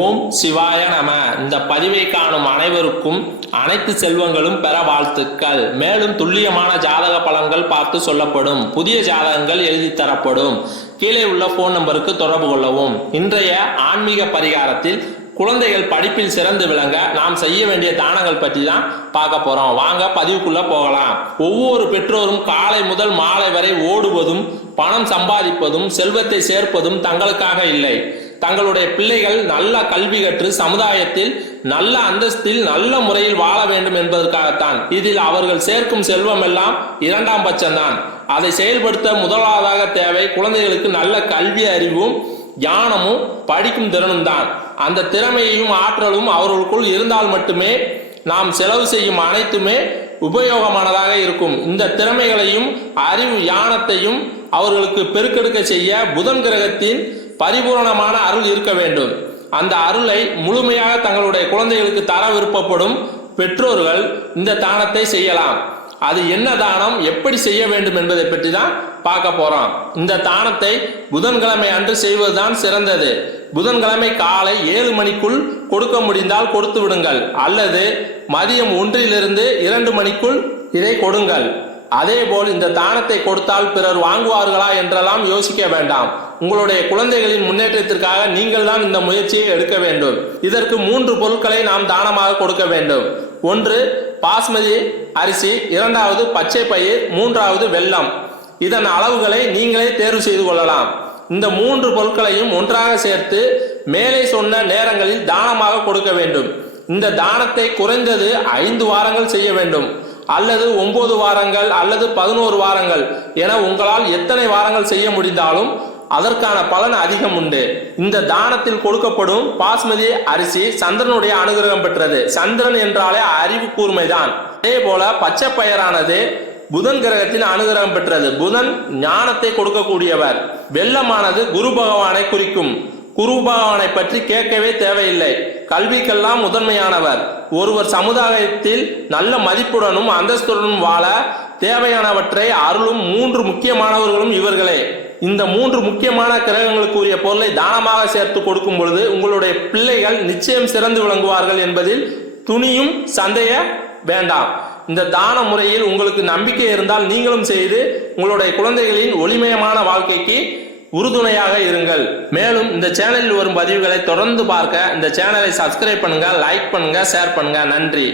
ஓம் சிவாய நம. இந்த பதிவை காணும் அனைவருக்கும் அனைத்து செல்வங்களும் பெற வாழ்த்துக்கள். மேலும் துல்லியமான ஜாதக பலன்கள் பார்த்து சொல்லப்படும். புதிய ஜாதகங்கள் எழுதி தரப்படும். கீழே உள்ள போன் நம்பருக்கு தொடர்பு கொள்ளவும். இன்றைய ஆன்மீக பரிகாரத்தில் குழந்தைகள் படிப்பில் சிறந்து விளங்க நாம் செய்ய வேண்டிய தானங்கள் பற்றி தான் பார்க்க போறோம். வாங்க பதிவுக்குள்ள போகலாம். ஒவ்வொரு பெற்றோரும் காலை முதல் மாலை வரை ஓடுவதும் பணம் சம்பாதிப்பதும் செல்வத்தை சேர்ப்பதும் தங்களுக்காக இல்லை, தங்களுடைய பிள்ளைகள் நல்ல கல்வி கற்று சமுதாயத்தில் நல்ல அந்தஸ்தில் நல்ல முறையில் வாழ வேண்டும் என்பதற்காகத்தான். இதில் அவர்கள் சேர்க்கும் செல்வம் எல்லாம் இரண்டாம் பட்சம்தான். அதை செயல்படுத்த முதலாவதாக தேவை குழந்தைகளுக்கு நல்ல கல்வி அறிவும் ஞானமும் படிக்கும் திறனும் தான். அந்த திறமையையும் ஆற்றலும் அவர்களுக்குள் இருந்தால் மட்டுமே நாம் செலவு செய்யும் அனைத்துமே உபயோகமானதாக இருக்கும். இந்த திறமைகளையும் அறிவு ஞானத்தையும் அவர்களுக்கு பெருக்கெடுக்க செய்ய புதன் கிரகத்தின் பரிபூரணமான அருள் இருக்க வேண்டும். அந்த அருளை முழுமையாக தங்களுடைய குழந்தைகளுக்கு தர விருப்பப்படும் பெற்றோர்கள் இந்த தானத்தை செய்யலாம். அது என்ன தானம், எப்படி செய்ய வேண்டும் என்பதை பற்றி தான் பார்க்க போறோம். இந்த தானத்தை புதன்கிழமை அன்று செய்வதுதான் சிறந்தது. புதன்கிழமை காலை 7 மணிக்குள் கொடுக்க முடிந்தால் கொடுத்து விடுங்கள், அல்லது மதியம் 1 to 2 மணிக்குள் இதை கொடுங்கள். அதேபோல் இந்த தானத்தை கொடுத்தால் பிறர் வாங்குவார்களா என்றெல்லாம் யோசிக்க வேண்டாம். உங்களுடைய குழந்தைகளின் முன்னேற்றத்திற்காக நீங்கள் தான் இந்த முயற்சியை எடுக்க வேண்டும். இதற்கு 3 பொருட்களை நாம் தானமாக கொடுக்க வேண்டும். 1 பாஸ்மதி அரிசி, 2வது பச்சை பயிர், 3வது வெல்லம். இதன் அளவுகளை நீங்களே தேர்வு செய்து கொள்ளலாம். இந்த 3 பொருட்களையும் ஒன்றாக சேர்த்து மேலே சொன்ன நேரங்களில் தானமாக கொடுக்க வேண்டும். இந்த தானத்தை குறைந்தது 5 வாரங்கள் செய்ய வேண்டும், அல்லது 9 வாரங்கள் அல்லது 11 வாரங்கள் என உங்களால் எத்தனை வாரங்கள் செய்ய முடிந்தாலும் அதற்கான பலன் அதிகம் உண்டு. இந்த தானத்தில் கொடுக்கப்படும் பாஸ்மதி அரிசி சந்திரனுடைய அனுகிரகம் பெற்றது. சந்திரன் என்றாலே அறிவு கூர்மைதான். அதே போல பச்சை பயிரானது புதன் கிரகத்தின் அனுகிரகம் பெற்றது. புதன் ஞானத்தை கொடுக்கக்கூடியவர். வெல்லமானது குரு பகவானை குறிக்கும். குரு பகவானை பற்றி கேட்கவே தேவையில்லை. கல்விக்கெல்லாம் முதன்மையானவர். ஒருவர் சமுதாயத்தில் நல்ல மதிப்புடனும் அந்தஸ்துடனும் வாழ தேவையானவற்றை அருளும் 3 முக்கியமானவர்களும் இவர்களே. இந்த 3 முக்கியமான கிரகங்களுக்குரிய பொருளை தானமாக சேர்த்து கொடுக்கும் பொழுது உங்களுடைய பிள்ளைகள் நிச்சயம் சிறந்து விளங்குவார்கள் என்பதில் துணியும் சந்தேக வேண்டாம். இந்த தான முறையில் உங்களுக்கு நம்பிக்கை இருந்தால் நீங்களும் செய்து உங்களுடைய குழந்தைகளின் ஒளிமயமான வாழ்க்கைக்கு உறுதுணையாக இருங்கள். மேலும் இந்த சேனலில் வரும் பதிவுகளை தொடர்ந்து பார்க்க இந்த சேனலை சப்ஸ்கிரைப் பண்ணுங்க, லைக் பண்ணுங்க, ஷேர் பண்ணுங்க. நன்றி.